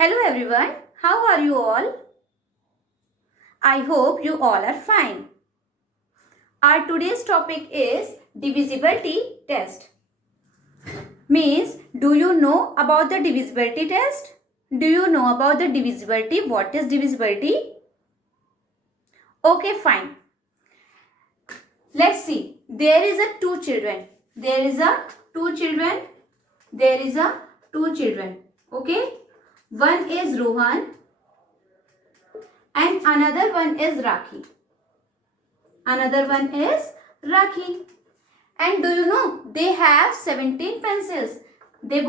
Hello everyone, how are you all? I hope you all are fine. Our today's topic is divisibility test. Means, do you know about the divisibility test? Do you know about the divisibility? What is divisibility? Okay, fine. Let's see. There is a two children. There is a two children. There is a two children. Okay. One is Rohan and another one is Rakhi. Another one is Rakhi. And do you know they have 17 pencils? They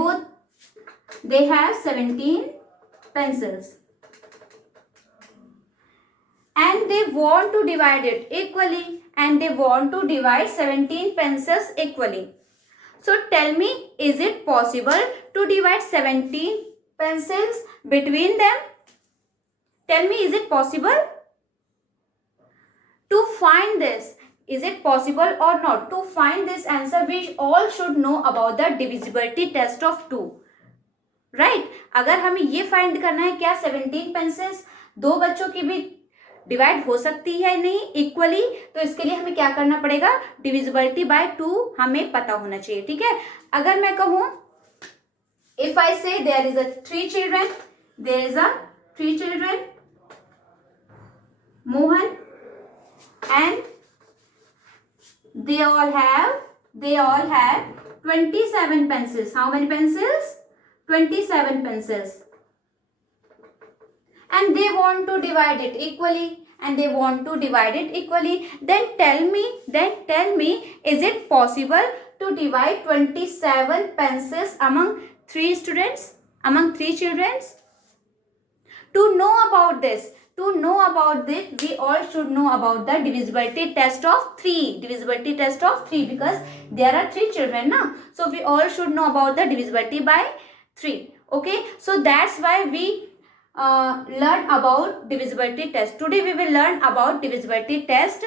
have 17 pencils. And they want to divide it equally. And they want to divide 17 pencils equally. So tell me, is it possible to divide 17 pencils between them? Tell me, is it possible? To find this, is it possible or not? To find this answer, we all should know about the divisibility test of 2. Right? अगर हमें ये find करना है क्या 17 pencils दो बच्चों की भी डिवाइड हो सकती है नहीं इक्वली, तो इसके लिए हमें क्या करना पड़ेगा? डिविजिबिलिटी बाय 2 हमें पता होना चाहिए. ठीक है. अगर मैं कहूं, if I say there is a 3 children, there is a 3 children, Mohan, and they all have 27 pencils. How many pencils? 27 pencils. And they want to divide it equally. Then tell me, is it possible to divide 27 pencils among 3 students, among 3 children? To know about this, we all should know about the divisibility test of 3. Divisibility test of 3, because there are 3 children now. So we all should know about the divisibility by 3. Okay. So that's why we learn about divisibility test. Today we will learn about divisibility test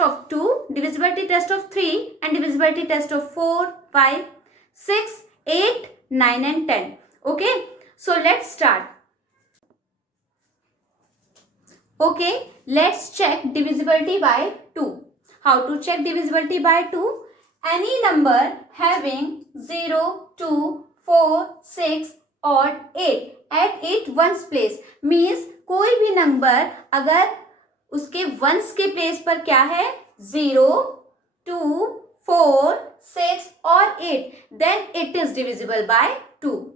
of 2, divisibility test of 3, and divisibility test of 4, 5, 6, 8, 9 and 10. Okay. So let's start. Okay, let's check divisibility by 2. How to check divisibility by 2? Any number having 0, 2, 4, 6 or 8 at its ones place. Means कोई भी number अगर उसके once के place पर क्या है? 0, 2, 4, 6 और 8. Then it is divisible by 2.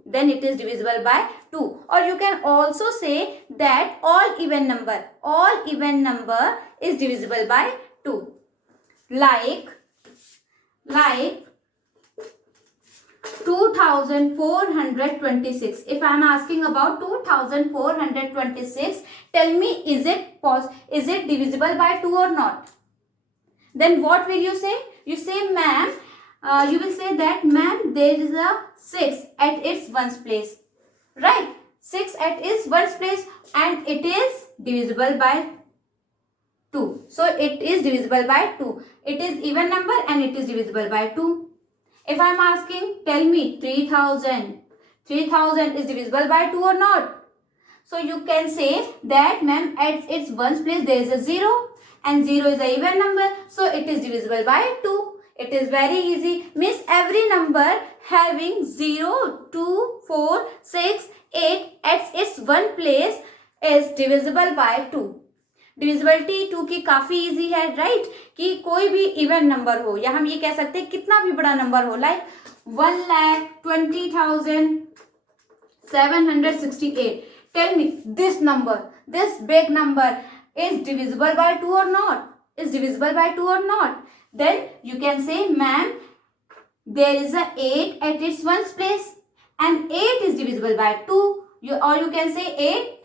Or you can also say that all even number is divisible by 2. Like 2426. If I am asking about 2426, tell me, is it divisible by 2 or not? Then what will you say? You say, ma'am, you will say that, ma'am, there is a 6 at its ones place. Right? 6 at its ones place, and it is divisible by 2. So it is divisible by 2. It is even number and it is divisible by 2. If I am asking, tell me, 3000 is divisible by 2 or not? So you can say that, ma'am, at its ones place there is a 0, and 0 is a even number, so it is divisible by 2. It is very easy. Means every number having 0, 2, 4, 6, 8 at its one place is divisible by 2. Divisibility 2 की काफी easy है, right? कि कोई भी even number हो, या हम ये कह सकते हैं कितना भी बड़ा नंबर हो, like 1,20,768. Tell me, this big number is divisible by 2 or not? Then you can say, ma'am, there is a 8 at its ones place, and 8 is divisible by 2. Or you can say 8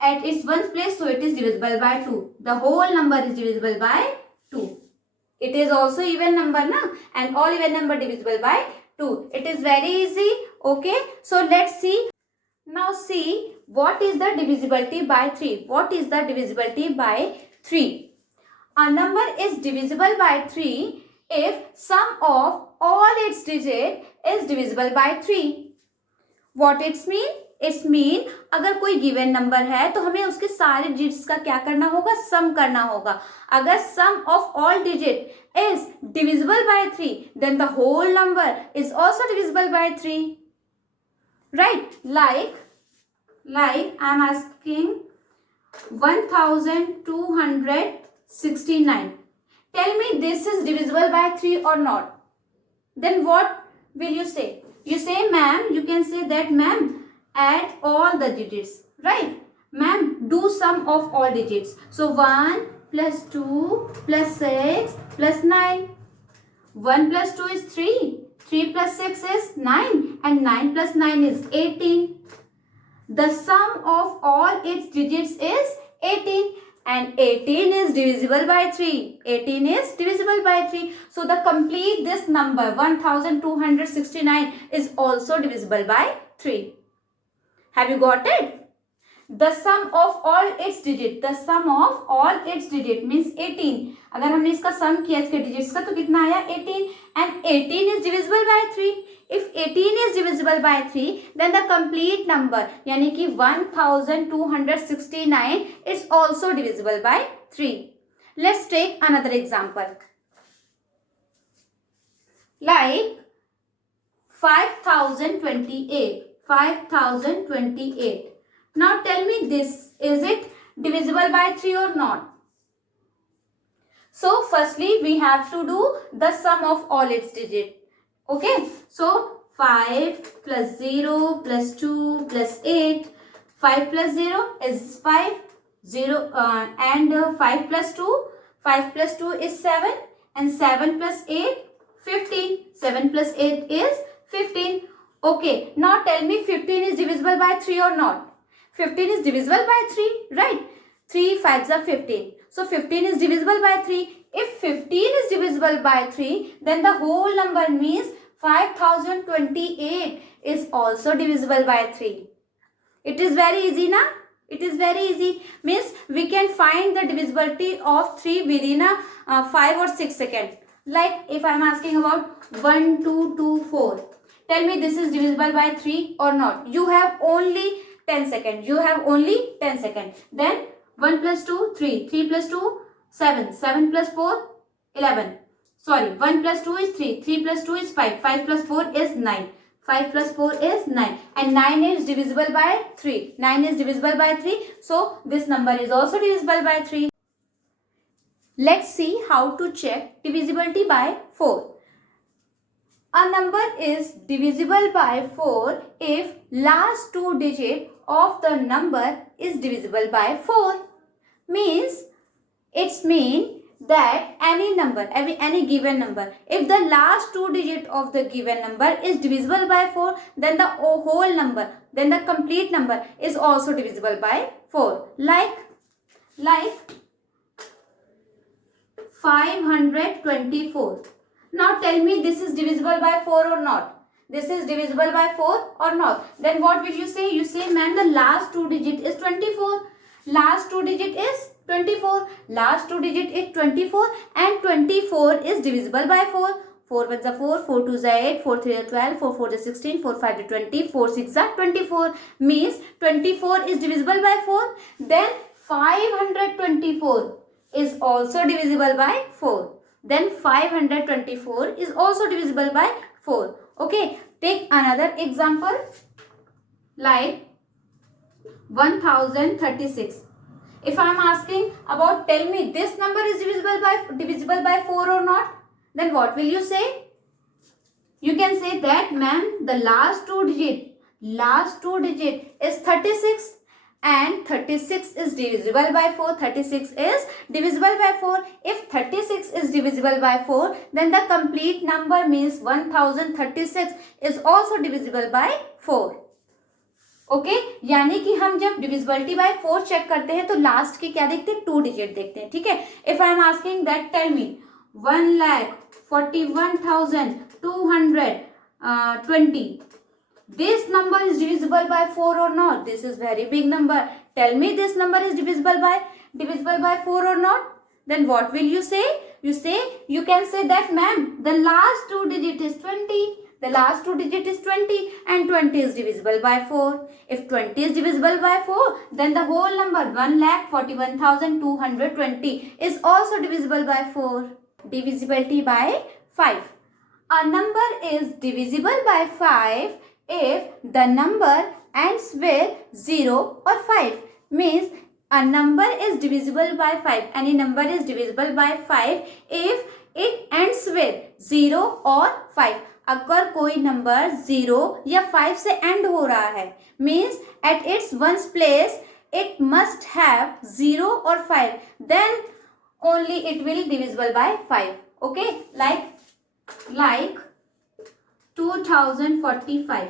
at its ones place, so it is divisible by 2. The whole number is divisible by 2. It is also even number, na? And all even number divisible by 2. It is very easy. Okay. So let's see. Now see, what is the divisibility by 3? A number is divisible by 3 if sum of all its digits is divisible by 3. What it's mean? It's mean अगर कोई given number है तो हमें उसके सारे digits का क्या करना होगा, सम करना होगा. अगर sum of all digit is divisible by 3 then the whole number is also divisible by 3. Right? Like I am asking 1269. Tell me this is divisible by 3 or not. Then what will you say? You say, ma'am, you can say that, ma'am, add all the digits. Right? Ma'am, do sum of all digits. So 1 plus 2 plus 6 plus 9. 1 plus 2 is 3. 3 plus 6 is 9. And 9 plus 9 is 18. The sum of all its digits is 18. And 18 is divisible by 3. 18 is divisible by 3. So the complete this number 1269 is also divisible by 3. Have you got it? The sum of all its digit. The sum of all its digit means 18. अगर हमने इसका sum किया इसके digits का तो कितना आया 18. And 18 is divisible by 3. If 18 is divisible by 3, then the complete number यानी कि 1269 is also divisible by 3. Let's take another example. Like 5028. 5028. Now tell me this, is it divisible by 3 or not? So firstly we have to do the sum of all its digits. Okay, so 5 plus 0 plus 2 plus 8. 5 plus 0 is 5. 0 and 5 plus 2. 5 plus 2 is 7. And 7 plus 8, 15. 7 plus 8 is 15. Okay, now tell me 15 is divisible by 3 or not? 15 is divisible by 3, right? 3 5s are 15. So 15 is divisible by 3. If 15 is divisible by 3, then the whole number means 5028 is also divisible by 3. It is very easy, na? It is very easy. Means we can find the divisibility of 3 within a 5 or 6 seconds. Like if I am asking about 1, 2, 2, 4. Tell me this is divisible by 3 or not. You have only 10 seconds. You have only 10 seconds. Then 1 plus 2, 3. 3 plus 2, 7. 7 plus 4, 11. Sorry, 1 plus 2 is 3. 3 plus 2 is 5. 5 plus 4 is 9. 5 plus 4 is 9. And 9 is divisible by 3. 9 is divisible by 3. So, this number is also divisible by 3. Let's see how to check divisibility by 4. A number is divisible by 4 if last two digits of the number is divisible by 4. Means, it's mean that any number, any given number, if the last two digits of the given number is divisible by 4, then the whole number, then the complete number is also divisible by 4. Like 524. Now tell me this is divisible by 4 or not? This is divisible by 4 or not? Then what will you say? You say, man, the last two digit is 24. Last two digit is 24. Last two digit is 24 and 24 is divisible by 4. 4 1s are 4, 4 2s are 8, 4 3 are 12, 4 4 is 16, 4 5 is 20, 4 6 are 24. Means 24 is divisible by 4. Then 524 is also divisible by 4. Then 524 is also divisible by 4. Okay, take another example like 1036. If I am asking about, tell me this number is divisible by 4 or not, then what will you say? You can say that, ma'am, the last two digit is 36 and 36 is divisible by 4. 36 is divisible by 4. If 36 is divisible by 4, then the complete number means 1036 is also divisible by 4. Okay यानी कि हम जब divisibility bye 4 check करते हैं तो last की क्या देखते हैं, 2 डिजिट देखते हैं. ठीक है. If I am asking that tell me 1,41,220. This number is divisible by 4 or not? This is very big number. Tell me this number is divisible by 4 or not? Then what will you say? You can say that, ma'am, the last two digit is 20. The last two digit is 20 and 20 is divisible by 4. If 20 is divisible by 4, then the whole number 1,41,220 is also divisible by 4. Divisibility by 5. A number is divisible by 5 if the number ends with 0 or 5. Means a number is divisible by 5. Any number is divisible by 5 if it ends with 0 or 5. अगर कोई number 0 या 5 से and हो रहा है means at its ones place it must have 0 or 5, then only it will divisible by 5. Okay, like 2045.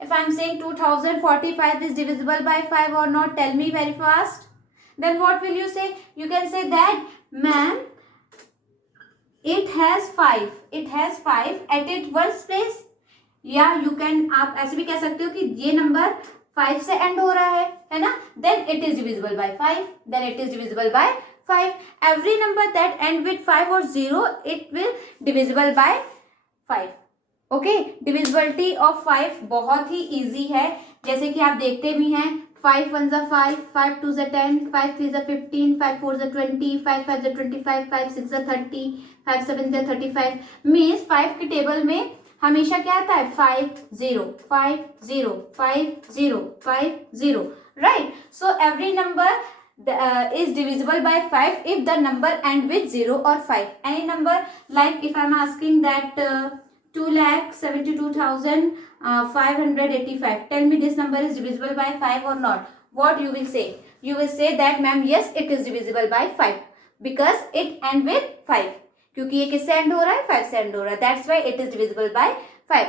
If I am saying 2045 is divisible by 5 or not, tell me very fast. Then what will you say? You can say that, ma'am, it has 5 at its ones place. या you can, आप ऐसे भी कह सकते हो कि ये number 5 से एंड हो रहा है ना, then it is divisible by 5. Then it is divisible by 5. Every number that end with 5 or 0, it will divisible by 5. Okay, divisibility of 5 बहुत ही इजी है, जैसे कि आप देखते भी हैं 5 1 ज़ा 5, 5 2 ज़ा 10, 5 3 ज़ा 15, 5 4 ज़ा 20, 5 5 ज़ा 25, 5 6 ज़ा 30, 5 7 ज़ा 35. मीन्स 5 की टेबल में हमेशा क्या आता है 5 0 5 0 5 0 5 0, right. So every number is divisible by 5 if the number end with 0 or 5. Any number, like if I am asking that 2,72,585, tell me this number is divisible by 5 or not. What you will say? You will say that ma'am, yes, it is divisible by 5 because it end with 5. क्योंकि ये किससे end हो रहा है 5 से end हो रहा है, that's why it is divisible by 5.